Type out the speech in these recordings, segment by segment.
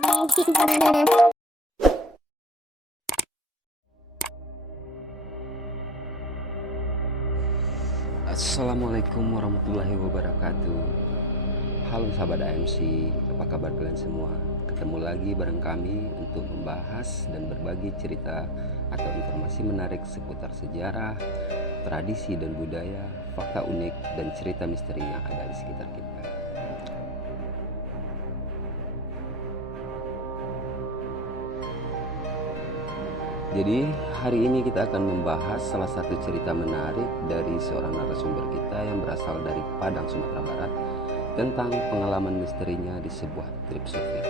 Assalamualaikum warahmatullahi wabarakatuh. Halo sahabat AMC, apa kabar kalian semua? Ketemu lagi bareng kami untuk membahas dan berbagi cerita atau informasi menarik seputar sejarah, tradisi dan budaya, fakta unik dan cerita misteri yang ada di sekitar kita. Jadi hari ini kita akan membahas salah satu cerita menarik dari seorang narasumber kita yang berasal dari Padang, Sumatera Barat, tentang pengalaman misterinya di sebuah trip surfing.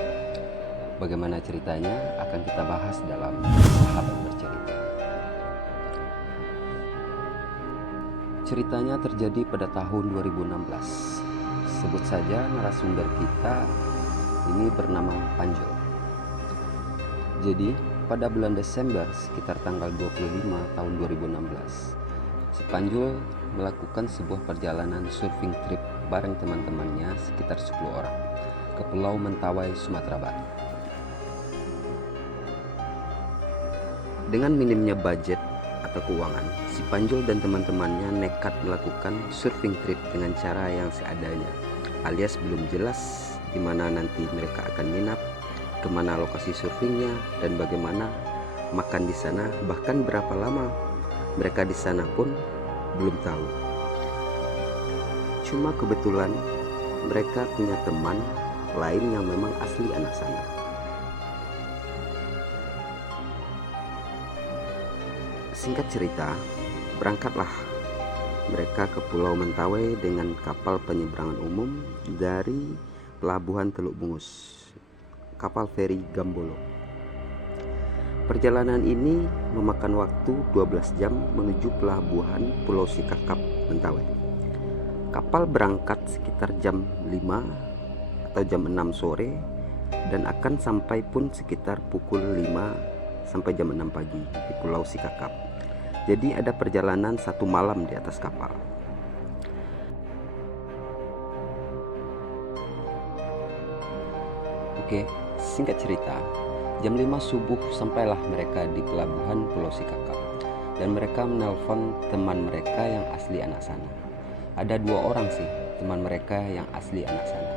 Bagaimana ceritanya akan kita bahas dalam Sahabat Bercerita. Ceritanya terjadi pada tahun 2016. Sebut saja narasumber kita ini bernama Panjul. Jadi pada bulan Desember sekitar tanggal 25 tahun 2016, si Panjul melakukan sebuah perjalanan surfing trip bareng teman-temannya sekitar 10 orang ke Pulau Mentawai, Sumatera Barat. Dengan minimnya budget atau keuangan, si Panjul dan teman-temannya nekat melakukan surfing trip dengan cara yang seadanya, alias belum jelas di mana nanti mereka akan nginap, kemana lokasi surfingnya, dan bagaimana makan di sana, bahkan berapa lama mereka di sana pun belum tahu. Cuma kebetulan mereka punya teman lain yang memang asli anak sana. Singkat cerita, berangkatlah mereka ke Pulau Mentawai dengan kapal penyeberangan umum dari Pelabuhan Teluk Bungus, kapal feri Gambolo. Perjalanan ini memakan waktu 12 jam menuju pelabuhan Pulau Sikakap, Mentawai. Kapal berangkat sekitar jam 5 atau jam 6 sore dan akan sampai pun sekitar pukul 5 sampai jam 6 pagi di Pulau Sikakap. Jadi ada perjalanan 1 malam di atas kapal. Oke, singkat cerita, jam 5 subuh sampailah mereka di pelabuhan Pulau Sikakap, dan mereka menelpon teman mereka yang asli anak sana. Ada 2 orang sih teman mereka yang asli anak sana,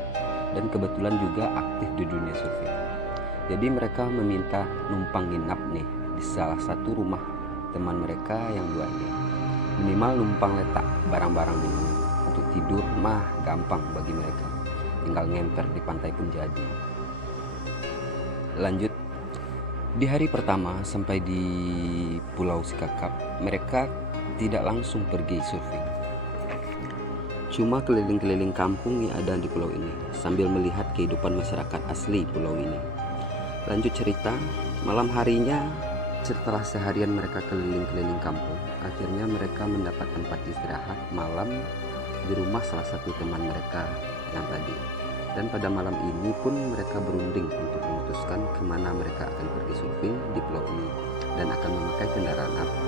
dan kebetulan juga aktif di dunia surfing. Jadi mereka meminta numpang nginap nih di salah satu rumah teman mereka yang 2 ini. Minimal numpang letak barang-barang dulu. Untuk tidur mah gampang bagi mereka, tinggal ngemper di pantai pun jadi. Lanjut, di hari pertama sampai di Pulau Sikakap, mereka tidak langsung pergi surfing. Cuma keliling-keliling kampung yang ada di pulau ini sambil melihat kehidupan masyarakat asli pulau ini. Lanjut cerita, malam harinya setelah seharian mereka keliling-keliling kampung, akhirnya mereka mendapat tempat istirahat malam di rumah salah satu teman mereka yang tadi. Dan pada malam ini pun mereka berunding untuk memutuskan kemana mereka akan pergi surfing di pulau ini dan akan memakai kendaraan apa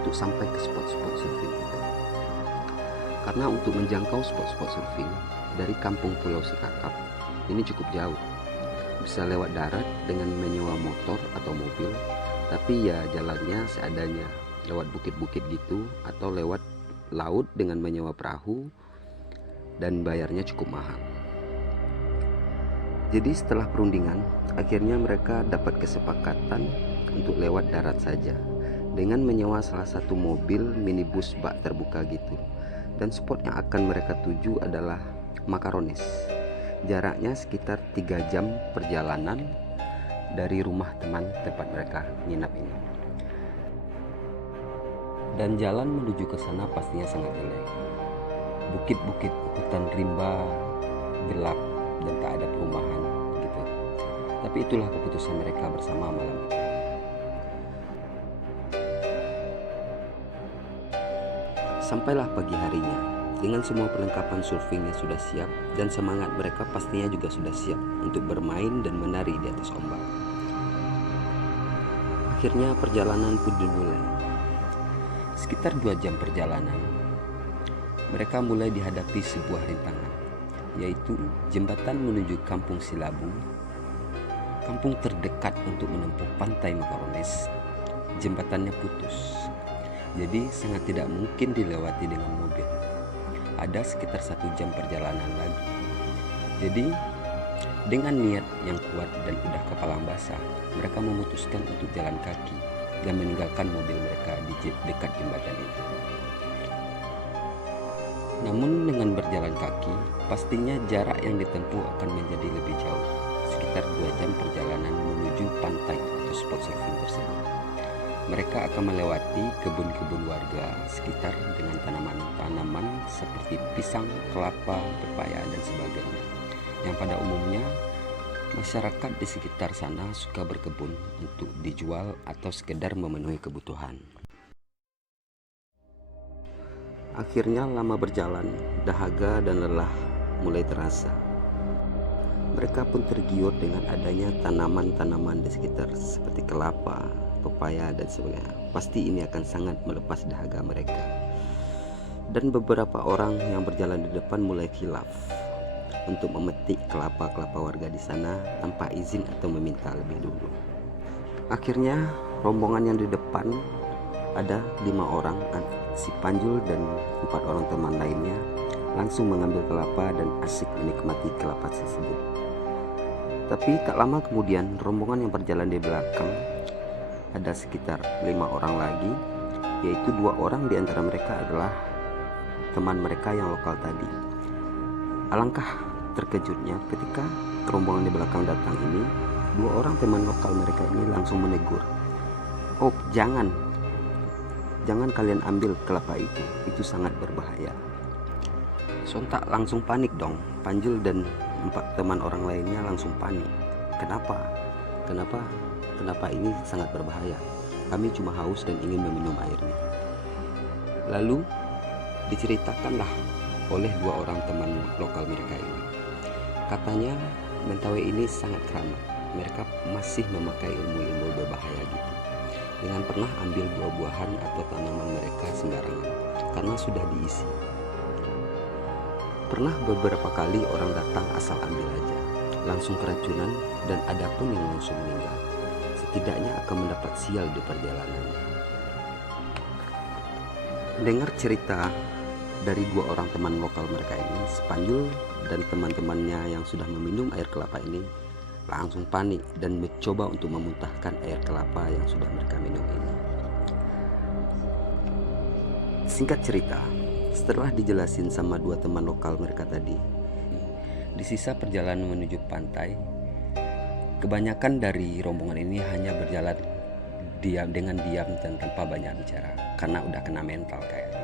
untuk sampai ke spot-spot surfing itu. Karena untuk menjangkau spot-spot surfing dari kampung Pulau Sikakap ini cukup jauh. Bisa lewat darat dengan menyewa motor atau mobil, tapi ya jalannya seadanya, lewat bukit-bukit gitu, atau lewat laut dengan menyewa perahu, dan bayarnya cukup mahal. Jadi setelah perundingan, akhirnya mereka dapat kesepakatan untuk lewat darat saja dengan menyewa salah satu mobil minibus bak terbuka gitu. Dan spot yang akan mereka tuju adalah Makaronis. Jaraknya sekitar 3 jam perjalanan dari rumah teman tempat mereka nginap ini. Dan jalan menuju ke sana pastinya sangat jelek. Bukit-bukit, hutan rimba, gelap, dan tak ada perumahan gitu. Tapi itulah keputusan mereka bersama malam itu. Sampailah pagi harinya dengan semua perlengkapan surfingnya sudah siap, dan semangat mereka pastinya juga sudah siap untuk bermain dan menari di atas ombak. Akhirnya perjalanan pun dimulai. Sekitar 2 jam perjalanan, mereka mulai dihadapi sebuah rintangan, yaitu jembatan menuju Kampung Silabung kampung terdekat untuk menempuh pantai Makarones, jembatannya putus. Jadi sangat tidak mungkin dilewati dengan mobil. Ada sekitar 1 jam perjalanan lagi. Jadi dengan niat yang kuat dan udah kepala basah, mereka memutuskan untuk jalan kaki dan meninggalkan mobil mereka di dekat jembatan itu. Namun dengan berjalan kaki, pastinya jarak yang ditempuh akan menjadi lebih jauh, sekitar 2 jam perjalanan menuju pantai atau spot surfing tersebut. Mereka akan melewati kebun-kebun warga sekitar dengan tanaman-tanaman seperti pisang, kelapa, pepaya, dan sebagainya. Yang pada umumnya masyarakat di sekitar sana suka berkebun untuk dijual atau sekedar memenuhi kebutuhan. Akhirnya lama berjalan, dahaga dan lelah mulai terasa. Mereka pun tergiur dengan adanya tanaman-tanaman di sekitar seperti kelapa, pepaya, dan sebagainya. Pasti ini akan sangat melepas dahaga mereka. Dan beberapa orang yang berjalan di depan mulai khilaf untuk memetik kelapa-kelapa warga di sana tanpa izin atau meminta lebih dulu. Akhirnya rombongan yang di depan ada 5 orang, si Panjul dan 4 orang teman lainnya langsung mengambil kelapa dan asik menikmati kelapa tersebut. Tapi tak lama kemudian rombongan yang berjalan di belakang ada sekitar 5 orang lagi, yaitu 2 orang di antara mereka adalah teman mereka yang lokal tadi. Alangkah terkejutnya ketika rombongan di belakang datang ini, 2 orang teman lokal mereka ini langsung menegur, "Oh, jangan kalian ambil kelapa itu sangat berbahaya." Sontak langsung panik dong, Panjul dan 4 teman orang lainnya langsung panik. Kenapa ini sangat berbahaya? Kami cuma haus dan ingin meminum airnya. Lalu diceritakanlah oleh 2 orang teman lokal mereka ini. Katanya Mentawai ini sangat keramat. Mereka masih memakai ilmu-ilmu berbahaya gitu, dengan pernah ambil buah-buahan atau tanaman mereka sembarangan karena sudah diisi. Pernah beberapa kali orang datang asal ambil aja, langsung keracunan, dan ada pun yang langsung meninggal. Setidaknya akan mendapat sial di perjalanan. Dengar cerita dari 2 orang teman lokal mereka ini, Panjul dan teman-temannya yang sudah meminum air kelapa ini langsung panik dan mencoba untuk memuntahkan air kelapa yang sudah mereka minum ini. Singkat cerita, setelah dijelasin sama 2 teman lokal mereka tadi, di sisa perjalanan menuju pantai, kebanyakan dari rombongan ini hanya berjalan dengan diam dan tanpa banyak bicara karena udah kena mental kayaknya.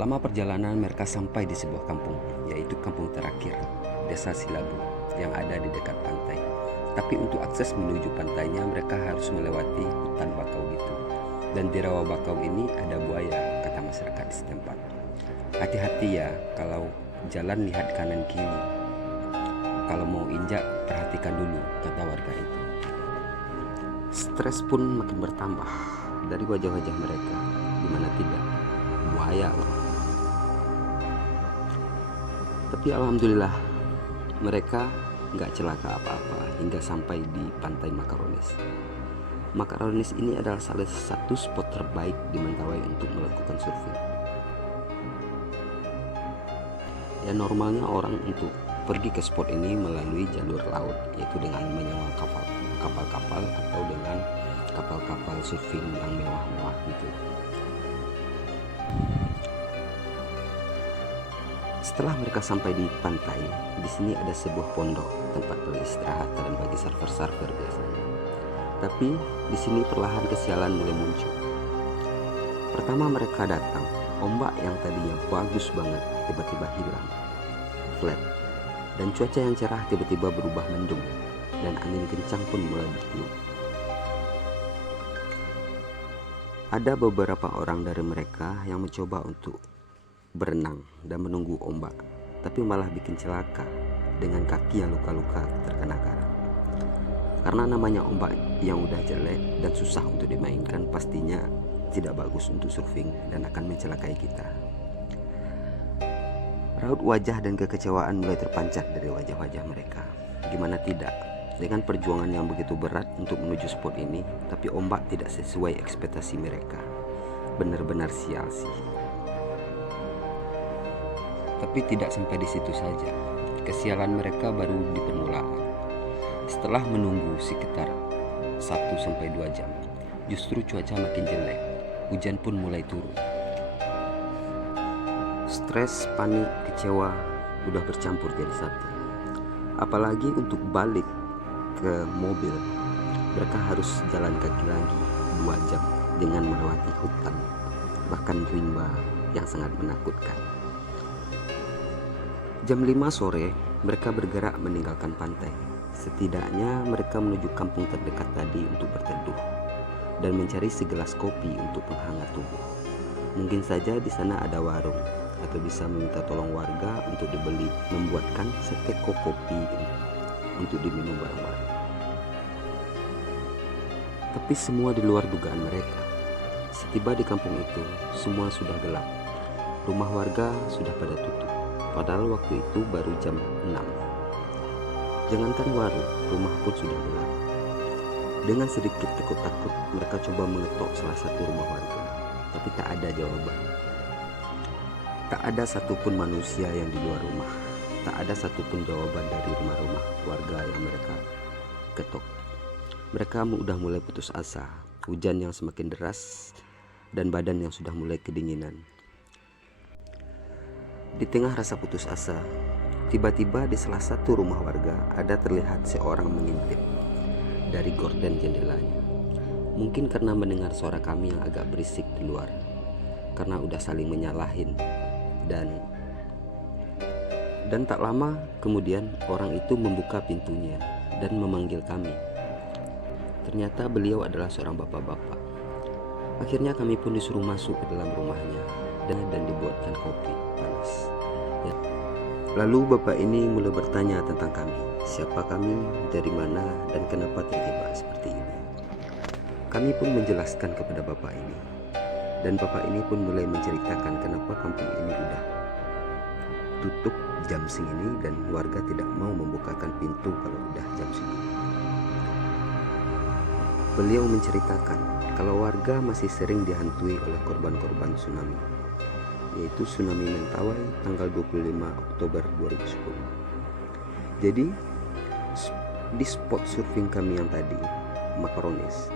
Lama perjalanan mereka sampai di sebuah kampung, yaitu kampung terakhir, Desa Silabu, yang ada di dekat pantai. Tapi untuk akses menuju pantainya mereka harus melewati hutan bakau gitu. Dan di rawa bakau ini ada buaya, kata masyarakat setempat. Hati-hati ya kalau jalan, lihat kanan kiri. Kalau mau injak perhatikan dulu, kata warga itu. Stres pun makin bertambah dari wajah-wajah mereka, dimana tidak buaya loh. Tapi alhamdulillah mereka nggak celaka apa-apa hingga sampai di pantai Makarones. Makarones ini adalah salah satu spot terbaik di Mentawai untuk melakukan surfing. Ya, normalnya orang untuk pergi ke spot ini melalui jalur laut, yaitu dengan menyewa kapal-kapal atau dengan kapal-kapal surfing yang mewah-mewah gitu. Setelah mereka sampai di pantai, di sini ada sebuah pondok tempat peristirahatan bagi surfer-surfer biasanya. Tapi di sini perlahan kesialan mulai muncul. Pertama mereka datang, ombak yang tadinya bagus banget tiba-tiba hilang, flat, dan cuaca yang cerah tiba-tiba berubah mendung, dan angin kencang pun mulai bertiup. Ada beberapa orang dari mereka yang mencoba untuk berenang dan menunggu ombak, tapi malah bikin celaka dengan kaki yang luka-luka terkena karang. Karena namanya ombak yang udah jelek dan susah untuk dimainkan, pastinya tidak bagus untuk surfing dan akan mencelakai kita. Raut wajah dan kekecewaan mulai terpancar dari wajah-wajah mereka. Gimana tidak, Dengan perjuangan yang begitu berat untuk menuju spot ini, tapi ombak tidak sesuai ekspektasi mereka. Benar-benar sial sih. Tapi tidak sampai di situ saja. Kesialan mereka baru di permulaan. Setelah menunggu sekitar 1-2 jam, justru cuaca makin jelek. Hujan pun mulai turun. Stres, panik, kecewa udah bercampur jadi satu. Apalagi untuk balik ke mobil, mereka harus jalan kaki lagi 2 jam dengan melewati hutan, bahkan rimba yang sangat menakutkan. Jam 5 sore, mereka bergerak meninggalkan pantai. Setidaknya mereka menuju kampung terdekat tadi untuk berteduh dan mencari segelas kopi untuk penghangat tubuh. Mungkin saja di sana ada warung, atau bisa meminta tolong warga untuk dibeli membuatkan seteko kopi untuk diminum bareng-bareng. Tapi semua di luar dugaan mereka. Setiba di kampung itu, semua sudah gelap. Rumah warga sudah pada tutup. Padahal waktu itu baru jam 6. Jangankan warung, rumah pun sudah gelap. Dengan sedikit takut-takut, mereka coba mengetok salah satu rumah warga, tapi tak ada jawaban. Tak ada satupun manusia yang di luar rumah. Tak ada satupun jawaban dari rumah-rumah warga yang mereka ketok. Mereka udah mulai putus asa. Hujan yang semakin deras dan badan yang sudah mulai kedinginan. Di tengah rasa putus asa, tiba-tiba di salah satu rumah warga ada terlihat seorang mengintip dari gorden jendelanya. Mungkin karena mendengar suara kami yang agak berisik di luar, karena udah saling menyalahin. Dan tak lama kemudian orang itu membuka pintunya dan memanggil kami. Ternyata beliau adalah seorang bapak-bapak. Akhirnya kami pun disuruh masuk ke dalam rumahnya dan dibuatkan kopi panas. Ya. Lalu bapak ini mulai bertanya tentang kami, siapa kami, dari mana, dan kenapa terjebak seperti ini. Kami pun menjelaskan kepada bapak ini, dan bapak ini pun mulai menceritakan kenapa kampung ini udah tutup jam segini dan warga tidak mau membukakan pintu kalau udah jam segini. Beliau menceritakan kalau warga masih sering dihantui oleh korban-korban tsunami, yaitu tsunami Mentawai tanggal 25 Oktober 2010. Jadi di spot surfing kami yang tadi, Makarones,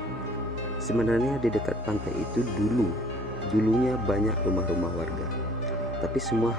sebenarnya di dekat pantai itu dulunya banyak rumah-rumah warga, tapi semua